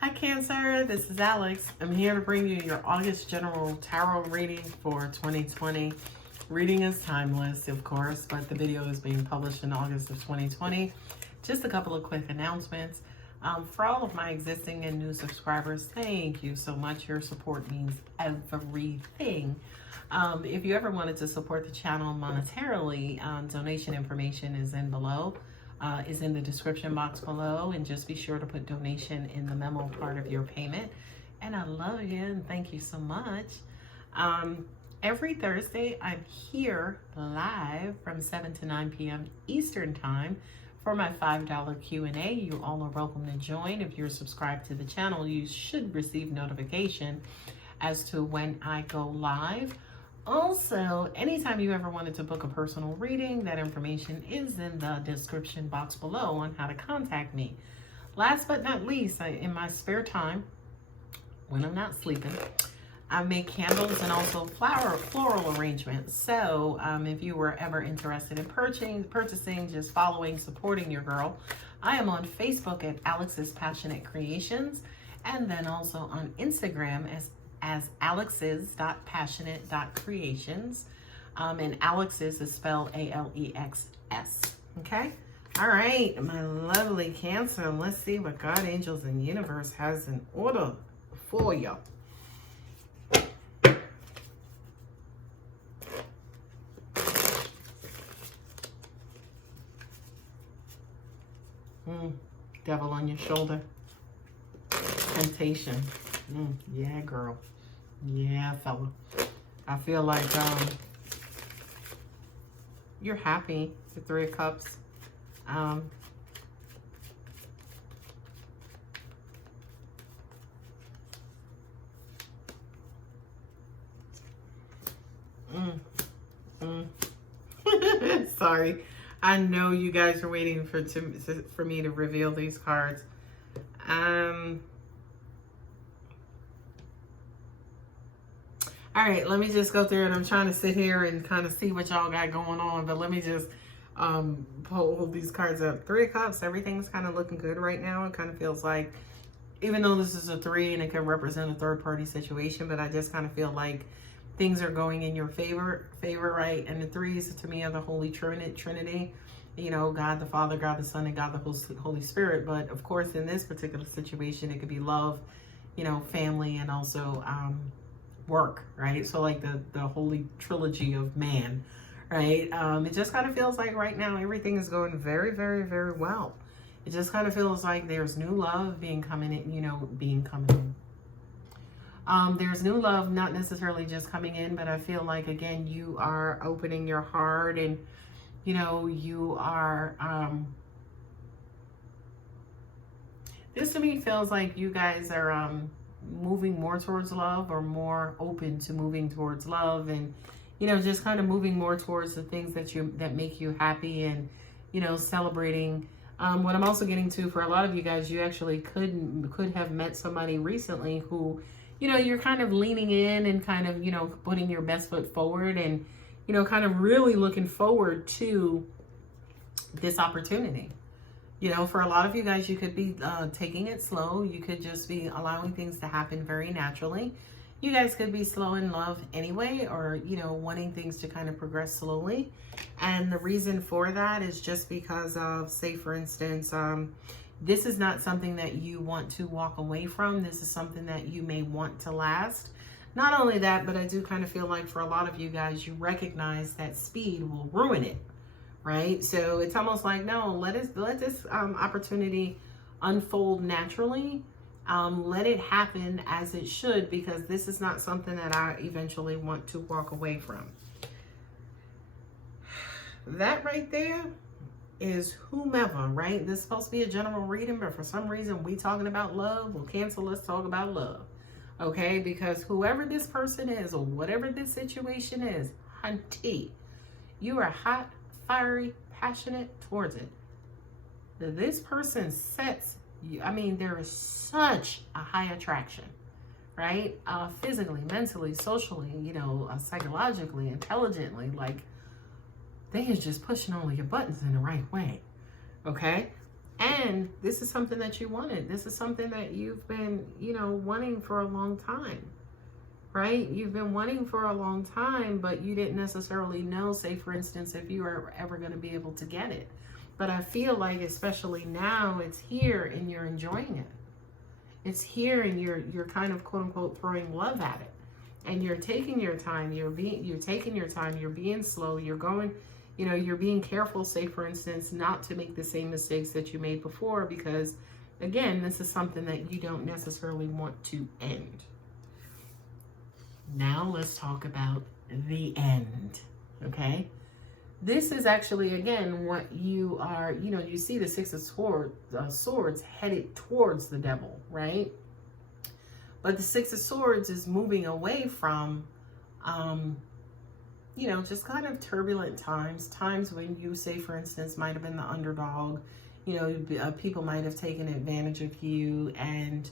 Hi Cancer, this is Alex. I'm here to bring you your August general tarot reading for 2020. Reading is timeless, of course, but the video is being published in August of 2020. Just a couple of quick announcements. For all of my existing and new subscribers, thank you so much. Your support means everything. If you ever wanted to support the channel monetarily, donation information is in the description box below, and just be sure to put donation in the memo part of your payment. And I love you and thank you so much. Every Thursday I'm here live from 7 to 9 p.m. Eastern time for my $5 Q&A. You all are welcome to join. If you're subscribed to the channel, you should receive notification as to when I go live. Also, anytime you ever wanted to book a personal reading, that information is in the description box below on how to contact me. Last but not least, in my spare time, when I'm not sleeping, I make candles and also floral arrangements. So if you were ever interested in purchasing, just following, supporting your girl, I am on Facebook at Alex's Passionate Creations, and then also on Instagram as alex's.passionate.creations. And Alex's is spelled A-L-E-X-S. Okay? All right, my lovely Cancer. Let's see what God, angels, and universe has in order for you. Devil on your shoulder. Temptation. Yeah, girl. Yeah, fella. I feel like you're happy. The Three of Cups. Sorry. I know you guys are waiting for me to reveal these cards. All right, let me just go through it. I'm trying to sit here and kind of see what y'all got going on, but let me just hold these cards up. Three of Cups, everything's kind of looking good right now. It kind of feels like, even though this is a 3 and it can represent a third-party situation, but I just kind of feel like things are going in your favor, right? And the 3s to me are the Holy Trinity. You know, God the Father, God the Son, and God the Holy Spirit. But of course, in this particular situation, it could be love, you know, family, and also work, right? So like the holy trilogy of man, right? It just kind of feels like right now everything is going very, very, very well. It just kind of feels like there's new love coming in. There's new love, not necessarily just coming in, but I feel like, again, you are opening your heart, and, you know, you are, this to me feels like you guys are moving more towards love, or more open to moving towards love, and, you know, just kind of moving more towards the things that make you happy, and, you know, celebrating. What I'm also getting to, for a lot of you guys, you actually could have met somebody recently who, you know, you're kind of leaning in and kind of, you know, putting your best foot forward, and, you know, kind of really looking forward to this opportunity. You know, for a lot of you guys, you could be taking it slow. You could just be allowing things to happen very naturally. You guys could be slow in love anyway, or, you know, wanting things to kind of progress slowly. And the reason for that is just because of, say, for instance, this is not something that you want to walk away from. This is something that you may want to last. Not only that, but I do kind of feel like for a lot of you guys, you recognize that speed will ruin it, right? So it's almost like, no, let this opportunity unfold naturally. Let it happen as it should, because this is not something that I eventually want to walk away from. That right there is whomever, right? This is supposed to be a general reading, but for some reason we talking about love. Well, Cancer, let's talk about love, okay? Because whoever this person is, or whatever this situation is, hunty, you are hot, fiery, passionate towards it. This person sets you, I mean, there is such a high attraction, right? Physically, mentally, socially, you know, psychologically, intelligently, like, they is just pushing all of your buttons in the right way, okay? And this is something that you wanted. This is something that you've been, you know, wanting for a long time, right? You've been wanting for a long time, but you didn't necessarily know, say for instance, if you were ever going to be able to get it. But I feel like, especially now, it's here and you're enjoying it. It's here and you're kind of quote unquote throwing love at it. And you're taking your time, you're taking your time, you're being slow, you're going, you know, you're being careful, say for instance, not to make the same mistakes that you made before, because again, this is something that you don't necessarily want to end. Now let's talk about the end, okay? This is actually, again, what you are, you know, you see the Six of Swords headed towards the devil, right? But the Six of Swords is moving away from, you know, just kind of turbulent times when you, say, for instance, might have been the underdog. You know, people might have taken advantage of you and,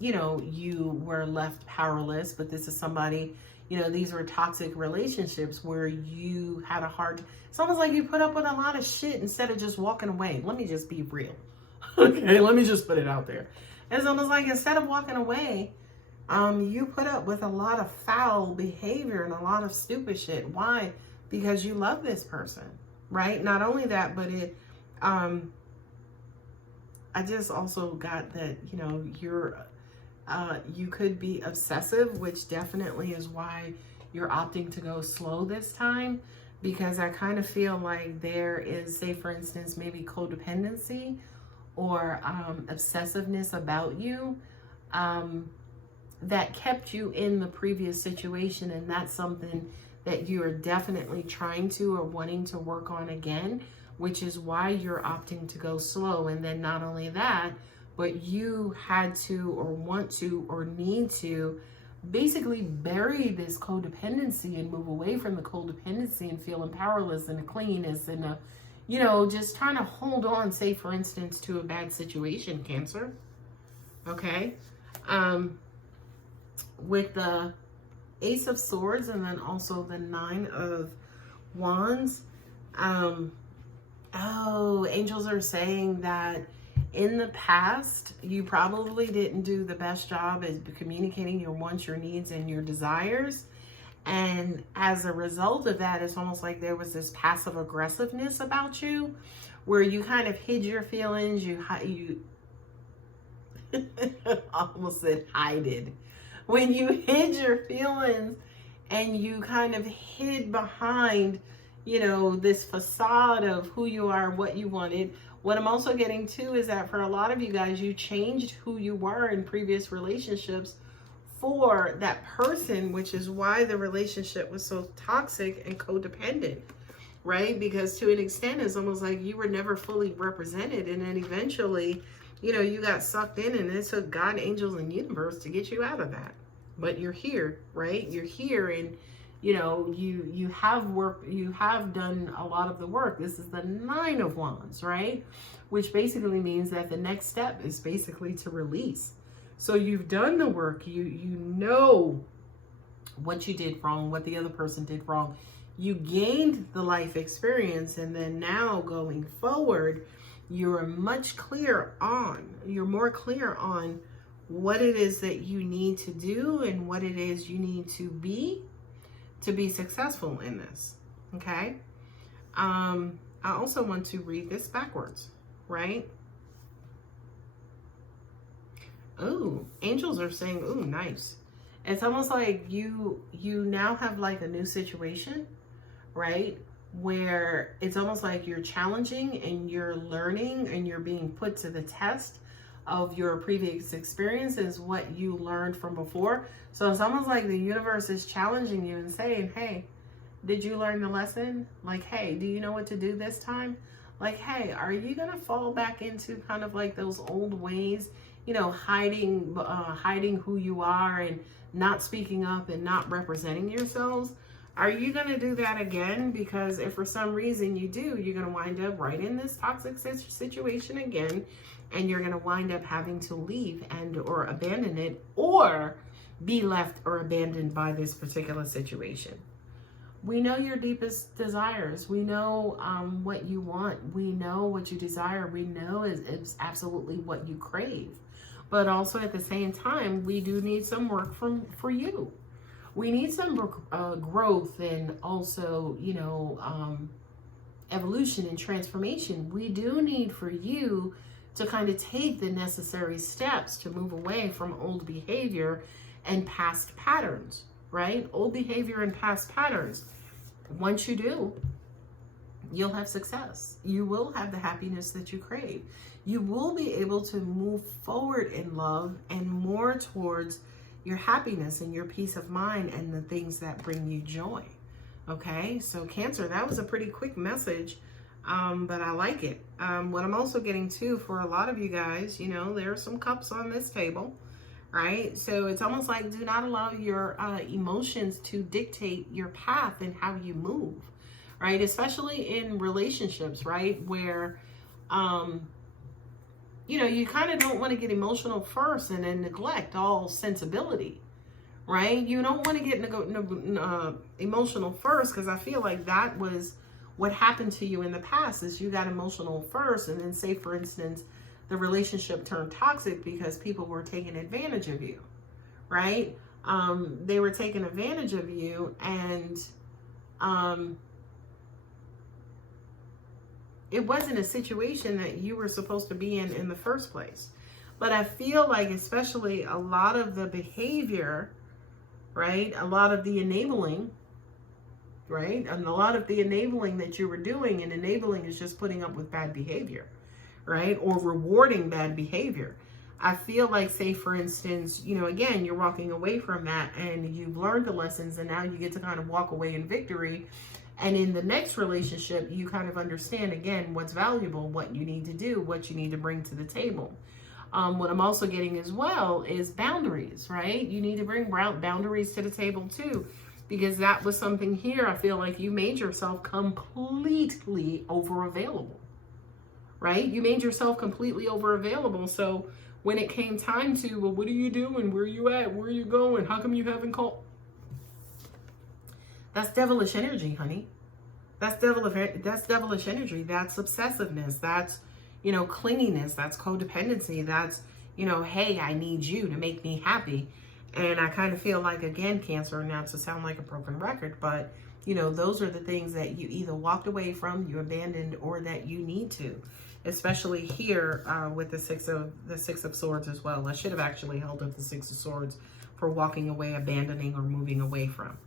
you know, you were left powerless. But this is somebody, you know, these were toxic relationships where you had a hard, it's almost like you put up with a lot of shit instead of just walking away. Let me just be real. Okay, let me just put it out there. It's almost like instead of walking away, you put up with a lot of foul behavior and a lot of stupid shit. Why? Because you love this person, right? Not only that, but it, I just also got that, you know, you could be obsessive, which definitely is why you're opting to go slow this time, because I kind of feel like there is, say for instance, maybe codependency or obsessiveness about you that kept you in the previous situation, and that's something that you are definitely trying to or wanting to work on again, which is why you're opting to go slow. And then not only that, but you had to or want to or need to basically bury this codependency and move away from the codependency and feeling powerless and a clinginess and a, you know, just trying to hold on, say for instance, to a bad situation, Cancer. Okay. With the Ace of Swords and then also the Nine of Wands. Oh, angels are saying that in the past, you probably didn't do the best job at communicating your wants, your needs, and your desires. And as a result of that, it's almost like there was this passive aggressiveness about you where you kind of hid your feelings. You almost said hided. When you hid your feelings and you kind of hid behind, you know, this facade of who you are, what you wanted. What I'm also getting to is that for a lot of you guys, you changed who you were in previous relationships for that person, which is why the relationship was so toxic and codependent, right? Because to an extent, it's almost like you were never fully represented. And then eventually, you know, you got sucked in, and it took God, angels, and universe to get you out of that. But you're here, right? You're here, and you know, you have worked, you have done a lot of the work. This is the Nine of Wands, right? Which basically means that the next step is basically to release. So you've done the work. You know what you did wrong, what the other person did wrong. You gained the life experience, and then now going forward, you're more clear on what it is that you need to do and what it is you need to be successful in this. Okay. I also want to read this backwards, right? Oh, angels are saying, ooh, nice. It's almost like you now have like a new situation, right? Where it's almost like you're challenging and you're learning and you're being put to the test of your previous experiences, what you learned from before. So it's almost like the universe is challenging you and saying, hey, did you learn the lesson? Like, hey, do you know what to do this time? Like, hey, are you going to fall back into kind of like those old ways, you know, hiding who you are and not speaking up and not representing yourselves? Are you going to do that again? Because if for some reason you do, you're going to wind up right in this toxic situation again, and you're going to wind up having to leave and or abandon it, or be left or abandoned by this particular situation. We know your deepest desires. We know what you want. We know what you desire. We know is absolutely what you crave. But also at the same time, we do need some work for you. We need some growth and also, evolution and transformation. We do need for you to kind of take the necessary steps to move away from old behavior and past patterns, right? Old behavior and past patterns. Once you do, you'll have success. You will have the happiness that you crave. You will be able to move forward in love and more towards your happiness and your peace of mind and the things that bring you joy. Okay, so Cancer, that was a pretty quick message, but I like it. What I'm also getting too, for a lot of you guys, there are some cups on this table, right? So it's almost like, do not allow your emotions to dictate your path and how you move, right? Especially in relationships, right? Where, you kind of don't want to get emotional first and then neglect all sensibility, right? You don't want to get emotional first, because I feel like that was what happened to you in the past, is you got emotional first, and then say, for instance, the relationship turned toxic because people were taking advantage of you, right? They were taking advantage of you, and it wasn't a situation that you were supposed to be in the first place. But I feel like, especially a lot of the behavior, right? A lot of the enabling, right? And a lot of the enabling that you were doing, and enabling is just putting up with bad behavior, right? Or rewarding bad behavior. I feel like, say, for instance, again, you're walking away from that and you've learned the lessons, and now you get to kind of walk away in victory. And in the next relationship, you kind of understand, again, what's valuable, what you need to do, what you need to bring to the table. What I'm also getting as well is boundaries, right? You need to bring boundaries to the table too, because that was something here. I feel like you made yourself completely over available, right? You made yourself completely over available. So when it came time to, well, what are you doing? Where are you at? Where are you going? How come you haven't called? That's devilish energy, honey. That's devilish energy. That's obsessiveness. That's, clinginess. That's codependency. That's, hey, I need you to make me happy. And I kind of feel like, again, Cancer, not to sound like a broken record, but, those are the things that you either walked away from, you abandoned, or that you need to. Especially here with the Six of Swords as well. I should have actually held up the Six of Swords for walking away, abandoning, or moving away from.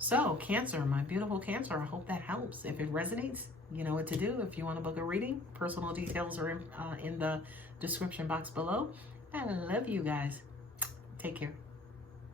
So, Cancer, my beautiful Cancer, I hope that helps. If it resonates, you know what to do. If you want to book a reading, personal details are in the description box below. I love you guys. Take care.